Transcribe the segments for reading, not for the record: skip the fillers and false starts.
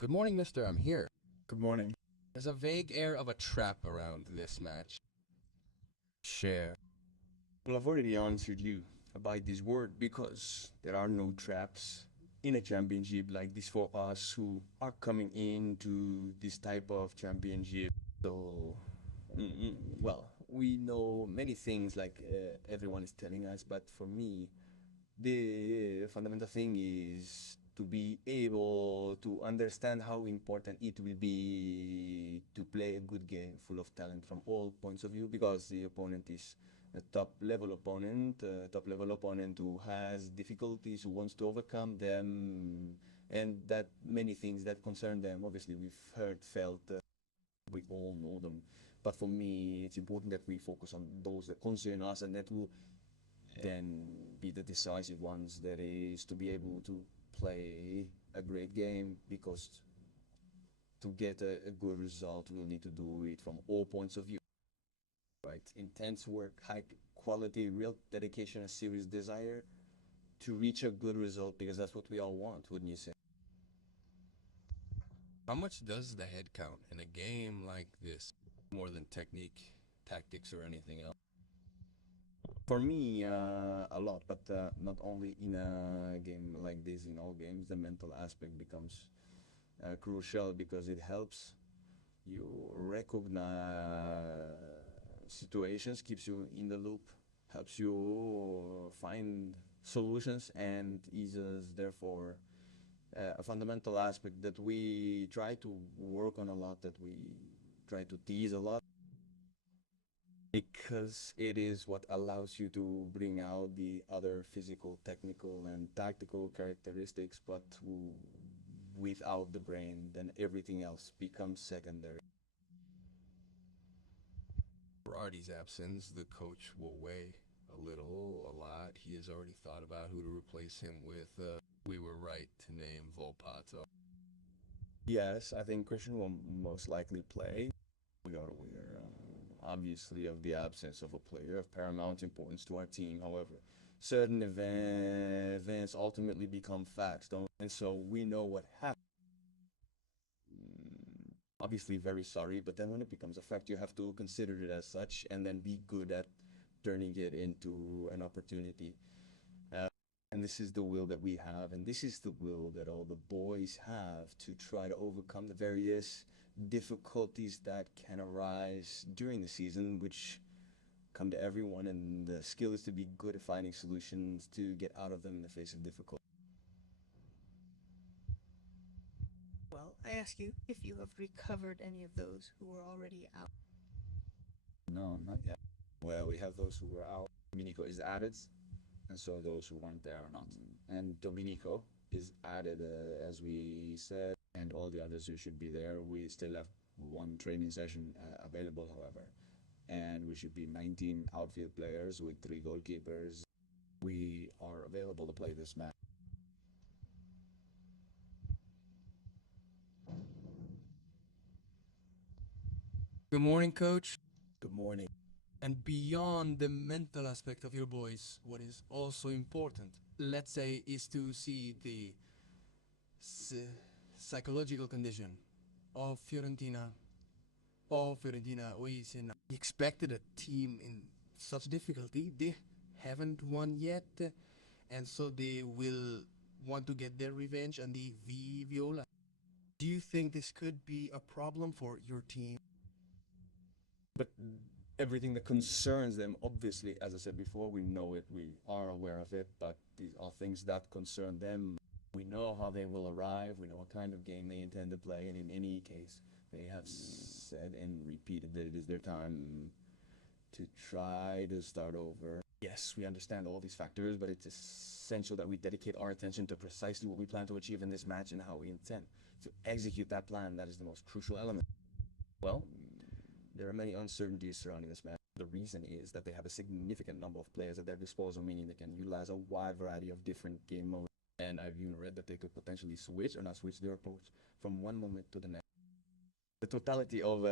Good morning, mister. I'm here. Good morning. There's a vague air of a trap around this match. Share. Well, I've already answered you about this word because there are no traps in a championship like this for us who are coming into this type of championship. So, well, we know many things like everyone is telling us, but for me, the fundamental thing is to be able to understand how important it will be to play a good game full of talent from all points of view, because the opponent is a top level opponent who has difficulties, who wants to overcome them, and that many things that concern them. Obviously, we've felt, we all know them. But for me, it's important that we focus on those that concern us, and that will then be the decisive ones. That is to be able to play a great game, because to get a good result, we'll need to do it from all points of view. Right? Intense work, high quality, real dedication, a serious desire to reach a good result, because that's what we all want, wouldn't you say? How much does the head count in a game like this? More than technique, tactics, or anything else? For me, a lot, but not only in a game like this. In all games, the mental aspect becomes crucial, because it helps you recognize situations, keeps you in the loop, helps you find solutions, and is therefore a fundamental aspect that we try to work on a lot, that we try to tease a lot, because it is what allows you to bring out the other physical, technical, and tactical characteristics. But without the brain, then everything else becomes secondary. Berardi's absence, the coach will weigh a lot. He has already thought about who to replace him with. We were right to name Volpato. Yes, I think Christian will most likely play. We are aware, obviously, of the absence of a player of paramount importance to our team. However, certain events ultimately become facts, don't? And so we know what happened. Obviously, very sorry, but then when it becomes a fact, you have to consider it as such, and then be good at turning it into an opportunity. And this is the will that we have, and this is the will that all the boys have, to try to overcome the various difficulties that can arise during the season, which come to everyone, and the skill is to be good at finding solutions to get out of them in the face of difficulty. Well, I ask you if you have recovered any of those who were already out. No, not yet. Well, we have those who were out. Domenico is added, and so those who weren't there are not. And Domenico is added, as we said, and all the others who should be there. We still have one training session available, however, and we should be 19 outfield players with 3 goalkeepers. We are available to play this match. Good morning, coach. Good morning. And beyond the mental aspect of your boys, what is also important, let's say, is to see the psychological condition of Fiorentina. Fiorentina is in expected a team in such difficulty. They haven't won yet, and so they will want to get their revenge on the Viola. Do you think this could be a problem for your team? But everything that concerns them, obviously, as I said before, we know it, we are aware of it, but these are things that concern them. We know how they will arrive, we know what kind of game they intend to play, and in any case, they have said and repeated that it is their time to try to start over. Yes, we understand all these factors, but it's essential that we dedicate our attention to precisely what we plan to achieve in this match and how we intend to execute that plan. That is the most crucial element. Well, there are many uncertainties surrounding this match. The reason is that they have a significant number of players at their disposal, meaning they can utilize a wide variety of different game modes. And I've even read that they could potentially switch or not switch their approach from one moment to the next. The totality of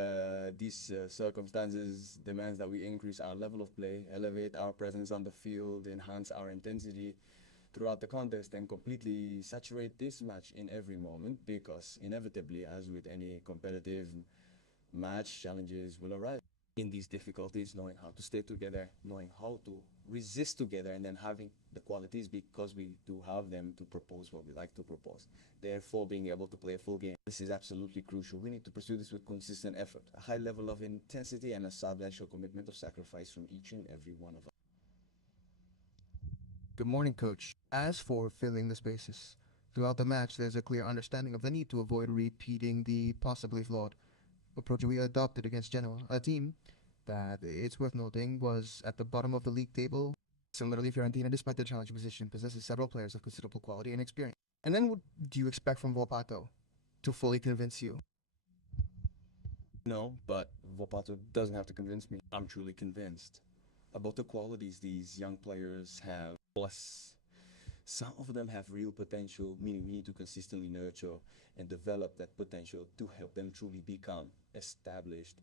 these circumstances demands that we increase our level of play, elevate our presence on the field, enhance our intensity, throughout the contest and completely saturate this match in every moment, because inevitably, as with any competitive match, challenges will arise. In these difficulties, knowing how to stay together, knowing how to resist together, and then having the qualities, because we do have them, to propose what we like to propose. Therefore, being able to play a full game. This is absolutely crucial. We need to pursue this with consistent effort, a high level of intensity, and a substantial commitment of sacrifice from each and every one of us. Good morning, coach. As for filling the spaces, throughout the match, there's a clear understanding of the need to avoid repeating the possibly flawed approach we adopted against Genoa, a team that, it's worth noting, was at the bottom of the league table. Similarly, Fiorentina, despite the challenging position, possesses several players of considerable quality and experience. And then what do you expect from Volpato to fully convince you? No, but Volpato doesn't have to convince me. I'm truly convinced about the qualities these young players have. Plus, some of them have real potential, meaning we need to consistently nurture and develop that potential to help them truly become established,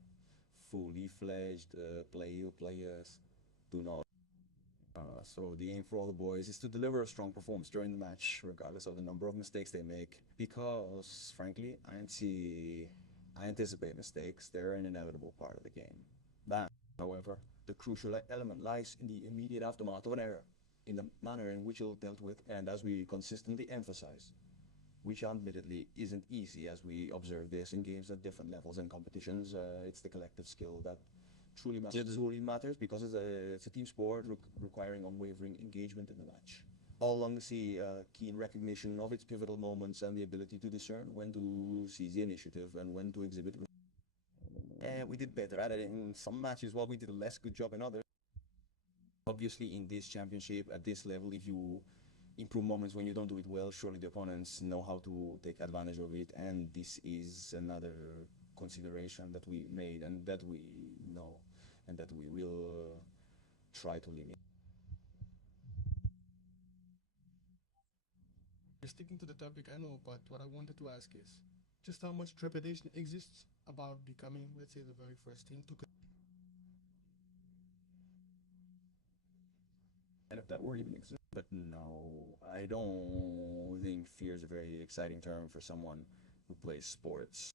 fully fledged players. Do not. So the aim for all the boys is to deliver a strong performance during the match, regardless of the number of mistakes they make. Because, frankly, I anticipate mistakes. They're an inevitable part of the game. But, however, the crucial element lies in the immediate aftermath of an error, in the manner in which it's dealt with, and as we consistently emphasize, which admittedly isn't easy, as we observe this in games at different levels and competitions. It's the collective skill that truly matters, because it's a team sport requiring unwavering engagement in the match. All along see keen recognition of its pivotal moments and the ability to discern when to seize the initiative and when to exhibit. And we did better at it in some matches, while we did a less good job in others. Obviously, in this championship, at this level, if you improve moments when you don't do it well, surely the opponents know how to take advantage of it, and this is another consideration that we made and that we know and that we will try to limit. You're sticking to the topic, I know, but what I wanted to ask is just how much trepidation exists about becoming, let's say, the very first team to. And if that word even exists. But no, I don't think fear is a very exciting term for someone who plays sports.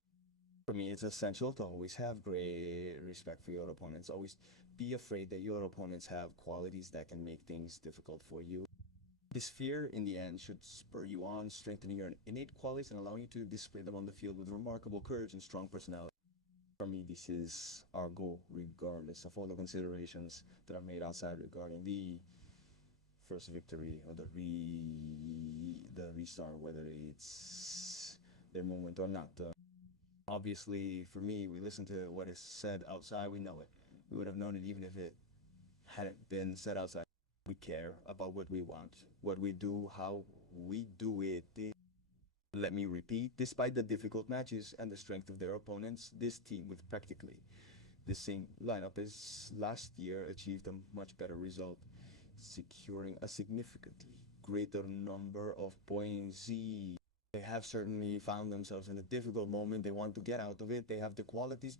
For me, it's essential to always have great respect for your opponents. Always be afraid that your opponents have qualities that can make things difficult for you. This fear, in the end, should spur you on, strengthening your innate qualities and allowing you to display them on the field with remarkable courage and strong personality. For me, this is our goal, regardless of all the considerations that are made outside regarding the first victory or the restart, whether it's their moment or not. Obviously, for me, we listen to what is said outside. We know it. We would have known it even if it hadn't been said outside. We care about what we want, what we do, how we do it. Let me repeat, despite the difficult matches and the strength of their opponents, this team, with practically the same lineup as last year, achieved a much better result, securing a significantly greater number of points. They have certainly found themselves in a difficult moment. They want to get out of it. They have the qualities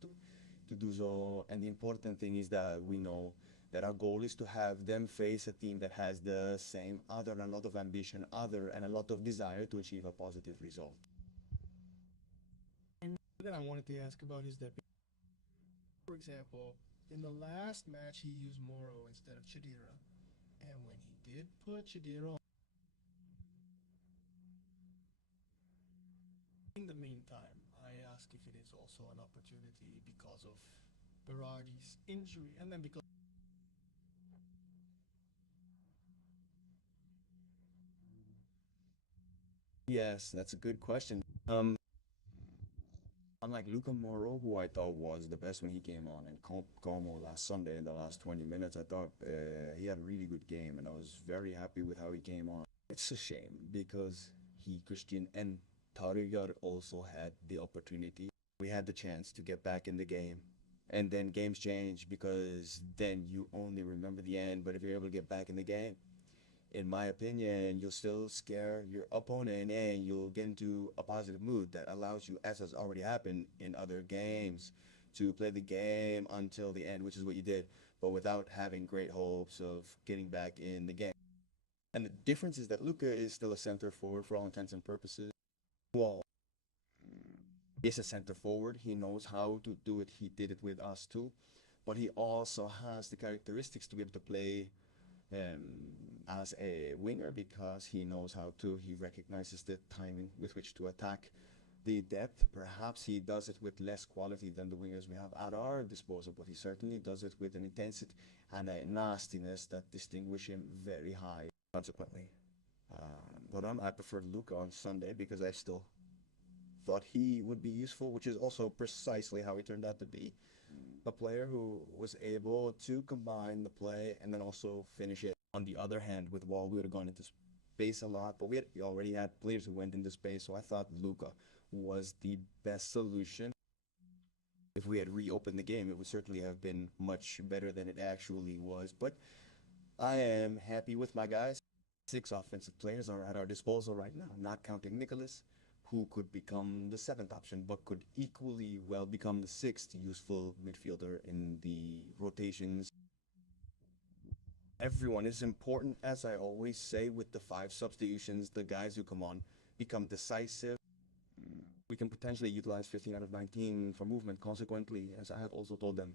to do so. And the important thing is that we know that our goal is to have them face a team that has the same other and a lot of ambition, and a lot of desire to achieve a positive result. And that I wanted to ask about is that, for example, in the last match he used Moro instead of Chidira. And when he did put Chidira on, in the meantime, I ask if it is also an opportunity because of Berardi's injury, and then because Yes, that's a good question. Unlike Luca Moro, who I thought was the best when he came on, and Como last Sunday in the last 20 minutes, I thought he had a really good game, and I was very happy with how he came on. It's a shame because Christian, and Tarigar also had the opportunity. We had the chance to get back in the game. And then games change, because then you only remember the end, but if you're able to get back in the game, in my opinion, you'll still scare your opponent and you'll get into a positive mood that allows you, as has already happened in other games, to play the game until the end, which is what you did, but without having great hopes of getting back in the game. And the difference is that Luca is still a center forward for all intents and purposes. Well, he's a center forward. He knows how to do it. He did it with us too. But he also has the characteristics to be able to play as a winger because he knows how to. He recognizes the timing with which to attack. The depth, perhaps he does it with less quality than the wingers we have at our disposal, but he certainly does it with an intensity and a nastiness that distinguish him very high. Consequently, but I preferred Luca on Sunday because I still thought he would be useful, which is also precisely how he turned out to be. A player who was able to combine the play and then also finish it. On the other hand, with Wall, we would have gone into space a lot, but we already had players who went into space, so I thought Luca was the best solution. If we had reopened the game, it would certainly have been much better than it actually was, but I am happy with my guys. 6 offensive players are at our disposal right now, not counting Nicholas, who could become the 7th option, but could equally well become the 6th useful midfielder in the rotations. Everyone is important, as I always say, with the 5 substitutions. The guys who come on become decisive. We can potentially utilize 15 out of 19 for movement. Consequently, as I have also told them,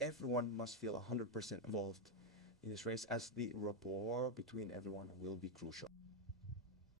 everyone must feel 100% involved in this race, as the rapport between everyone will be crucial.